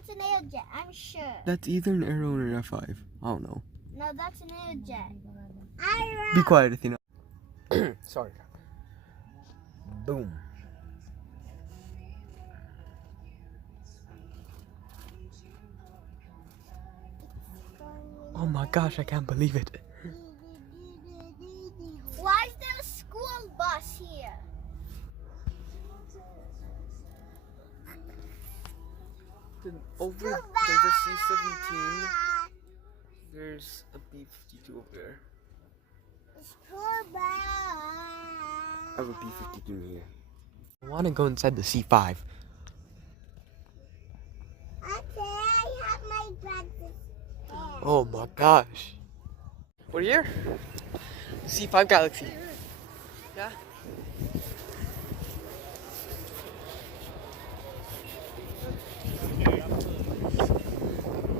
That's an Airjet, I'm sure. That's either an Aero or an F5. I don't know. No, that's an Airjet. Be quiet, Athena. Sorry. Boom. Oh my gosh, I can't believe it. Why is there a school bus here? Over there's a C-17. There's a B-52 over there. I have a B-52 here. I want to go inside the C-5. Okay, I have my breakfast. Oh my gosh. We're here? C5 Galaxy. Yeah?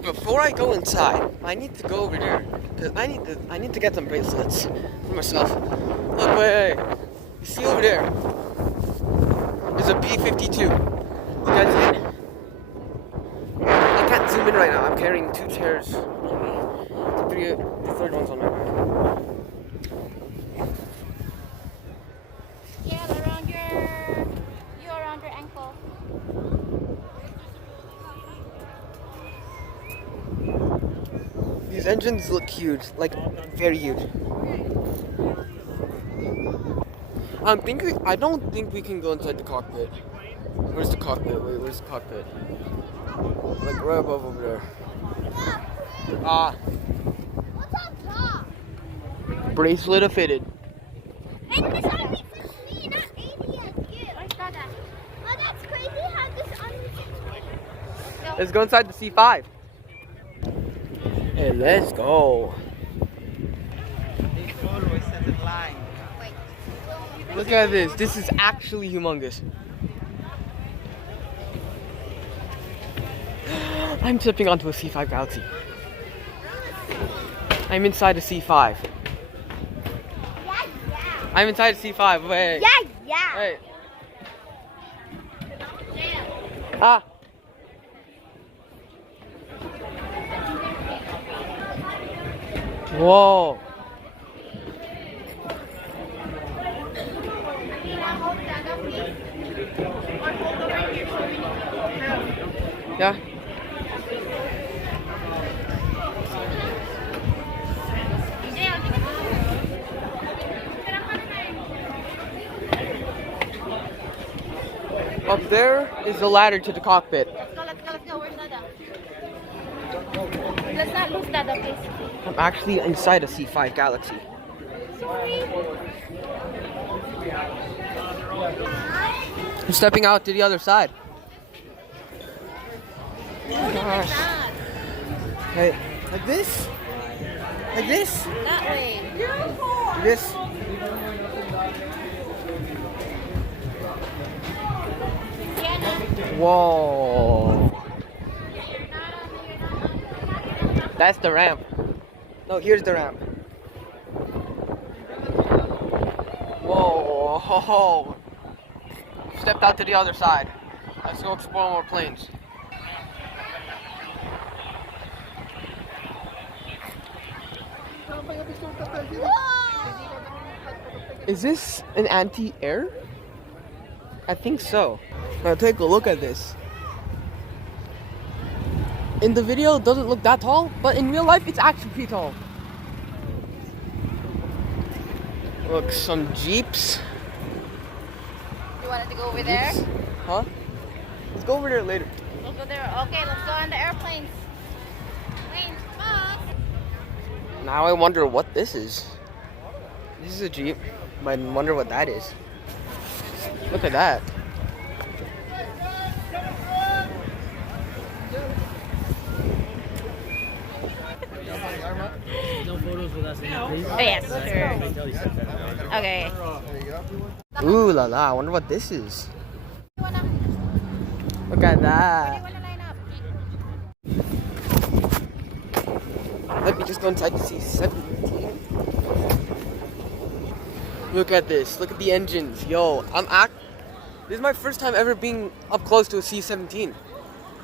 Before I go inside, I need to go over there. Because I need to get some bracelets for myself. Look, wait. You see over there? There's a B-52. You guys see it? I can't zoom in right now. I'm carrying 2 chairs. The third one's on my back. Yeah, around your ankle. These engines look huge, like very huge. I don't think we can go inside the cockpit. Where's the cockpit? Wait, where's the cockpit? Like right above over there. What's on top? Bracelet fitted. And this only fits me, not aliens. You. Oh, that's crazy how this only fits me. Let's go inside the C5. Hey, let's go. Look at this. This is actually humongous. I'm stepping onto a C5 Galaxy. I'm inside a C5. Yeah. I'm inside a C5. Wait. Yeah. Wait. Ah. Whoa. Yeah. Up there is the ladder to the cockpit. Let's go. Where's Dada? Let's not lose Dada, please. I'm actually inside a C5 Galaxy. Sorry. I'm stepping out to the other side. Look Gosh. that. Hey, like this? Like this? That way. Like this? Whoa. That's the ramp. No, here's the ramp. Whoa. Stepped out to the other side. Let's go explore more planes. Is this an anti-air? I think so. Now take a look at this. In the video it doesn't look that tall, but in real life it's actually pretty tall. Look, some Jeeps. You wanted to go over there? Jeeps. Huh? Let's go over there later. Let's go there. Okay, let's go on the airplanes. Planes, bus. Now I wonder what this is. This is a Jeep, but I wonder what that is. Look at that. Oh, yes, sure. Okay. Ooh la la, I wonder what this is. You wanna Look at that. line up? Let me just go inside to C-17. Look at this. Look at the engines. Yo, this is my first time ever being up close to a C-17.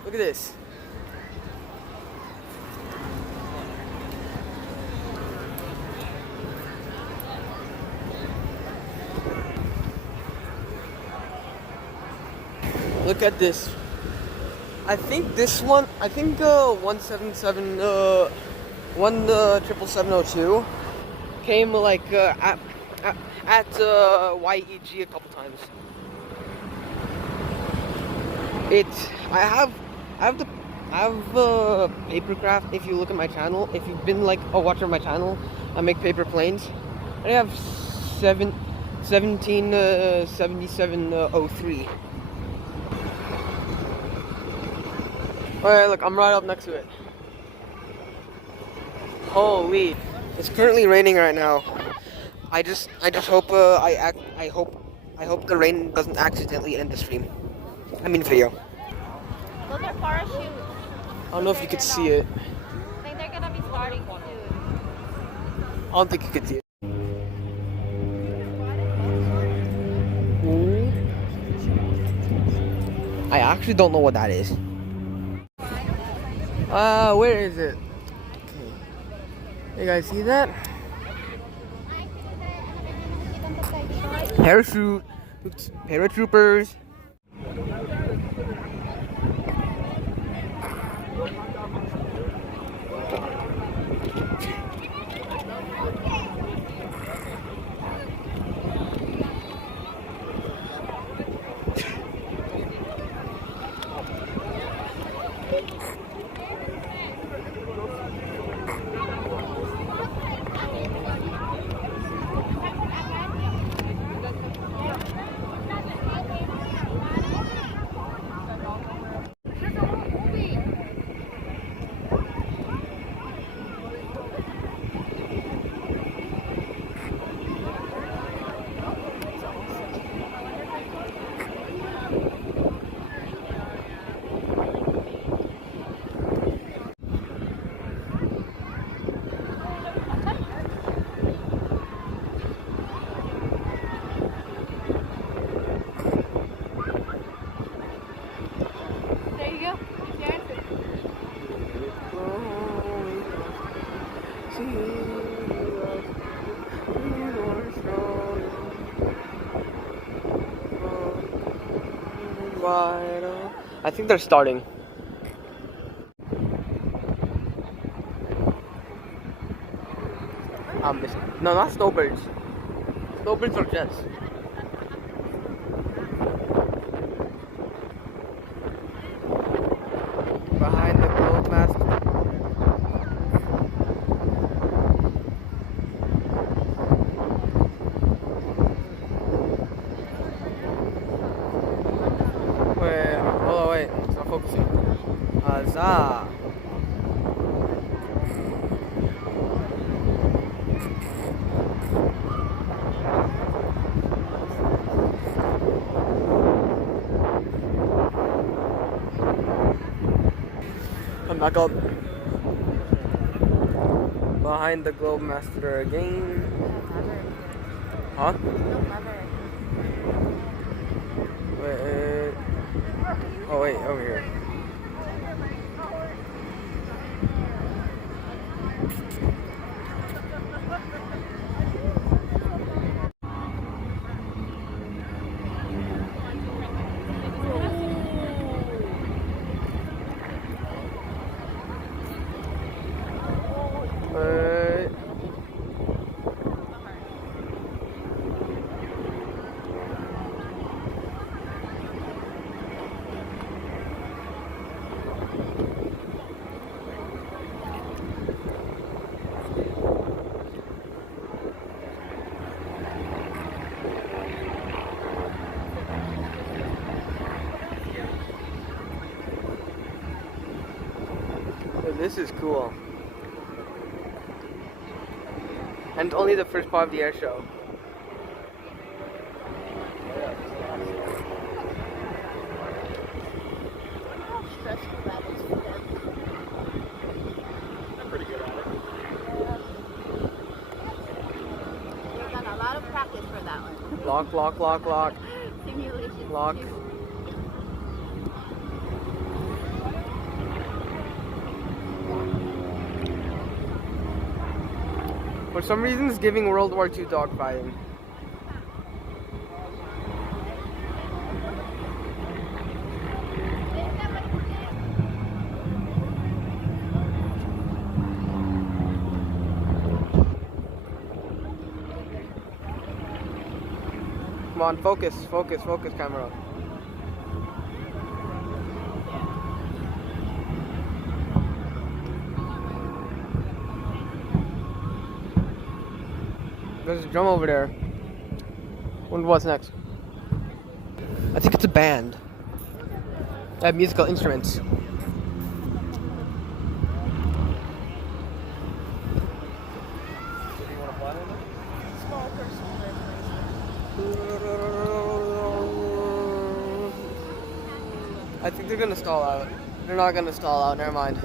Look at this. Look at this. I think this one, 177, 77702 came like at YEG a couple times. I have papercraft. If you look at my channel, if you've been like a watcher of my channel, I make paper planes. I have 7703. Alright, look, I'm right up next to it. Holy, it's currently raining right now. I just hope I hope the rain doesn't accidentally end the stream. I mean video. Those are parachutes. I don't know if you could see it. I think they're gonna be starting soon. I don't think you could see it. Ooh. I actually don't know what that is. Where is it? Okay. You guys see that? Parachute. Paratroopers. I think they're starting. No, not snowbirds. Snowbirds are jets. Behind the globe master. Wait, it's not focusing. Huzzah! Come back up. Behind the globe master again. Huh? Wait. Oh wait, over here. This is cool. And only the first part of the air show. I'm pretty good at it. We've done a lot of practice for that one. Lock. Simulation. Lock. For some reason, it's giving World War II dogfighting. on, focus, focus, focus, camera. There's a drum over there. Wonder what's next. I think it's a band. They have musical instruments. I think they're gonna stall out. They're not gonna stall out, never mind.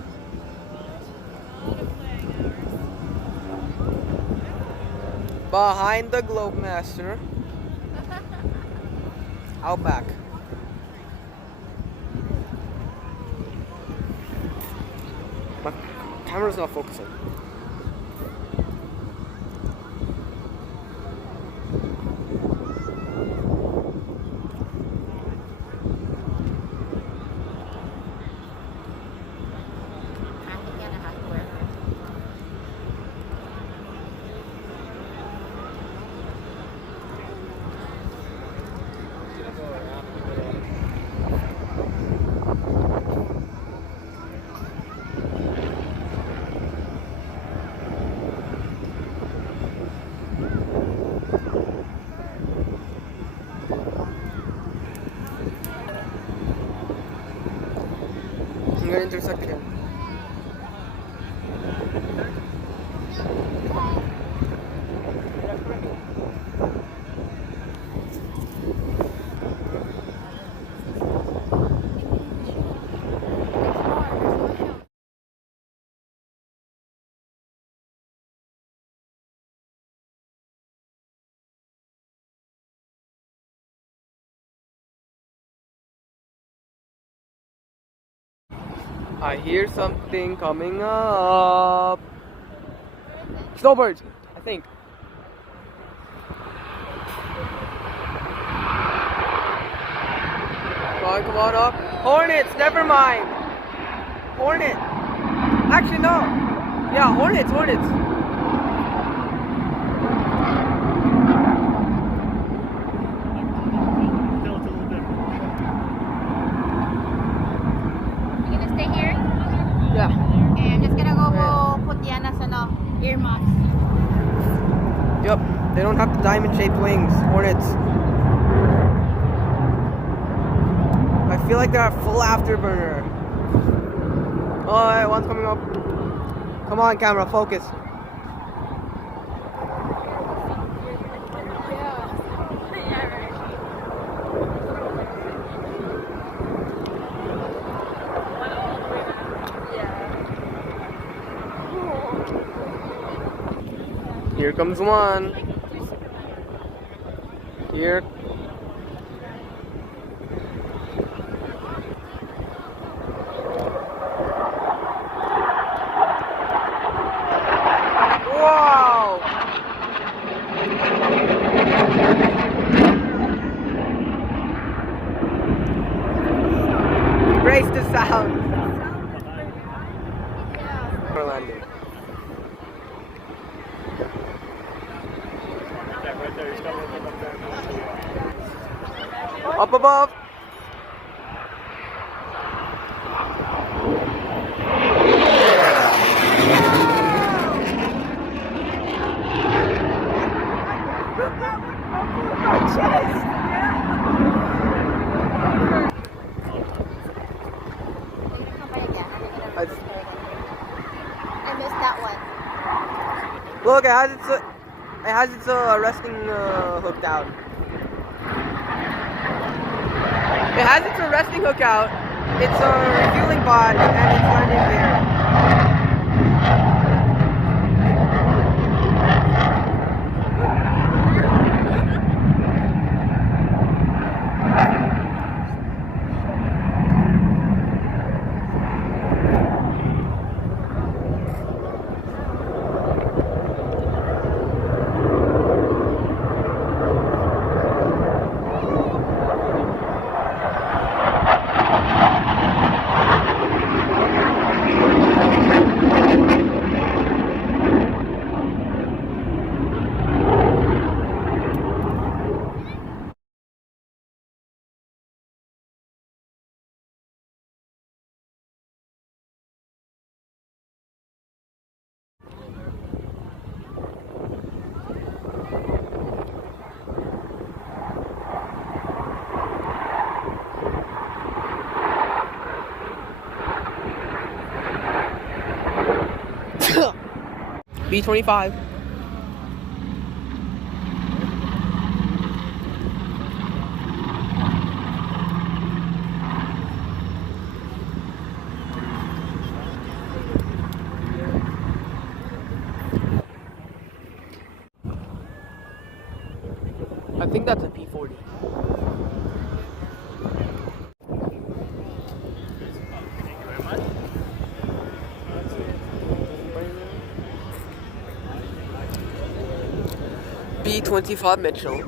Behind the Globe Master. Out back. My camera's not focusing. I'm gonna intersect again. I hear something coming up. Snowbirds, I think. Come on up. Hornets, never mind. Hornet. Actually, no. Yeah, Hornets. You gonna stay here? Yeah. Okay, I'm just gonna go put Diana's earmuffs. Yep. They don't have the diamond-shaped wings. Hornets. I feel like they're at full afterburner. Alright, one's coming up. Come on, camera, focus. Here comes one. Here. Wow! Brace the sound. For landing. Up above. I missed that one. Look, it has its resting hook down. It has its resting hook out. It's a refueling pod, and it's landing there. B25. I think that's a P40. B25 Mitchell.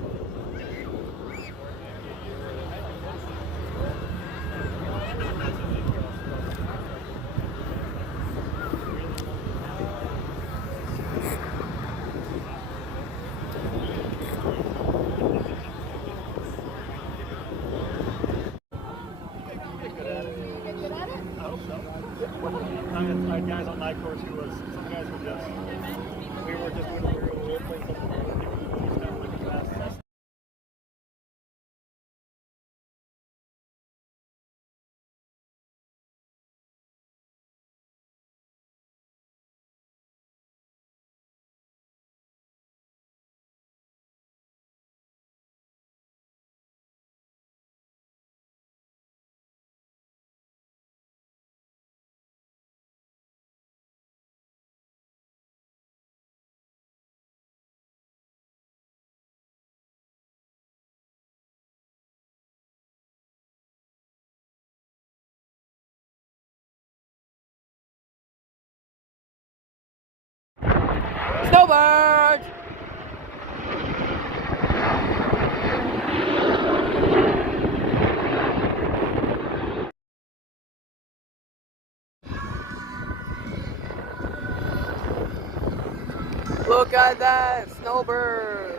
I had guys on my course who was, some guys were just, we were just doing a role play stuff like fast. Snowbird! Look at that snowbird!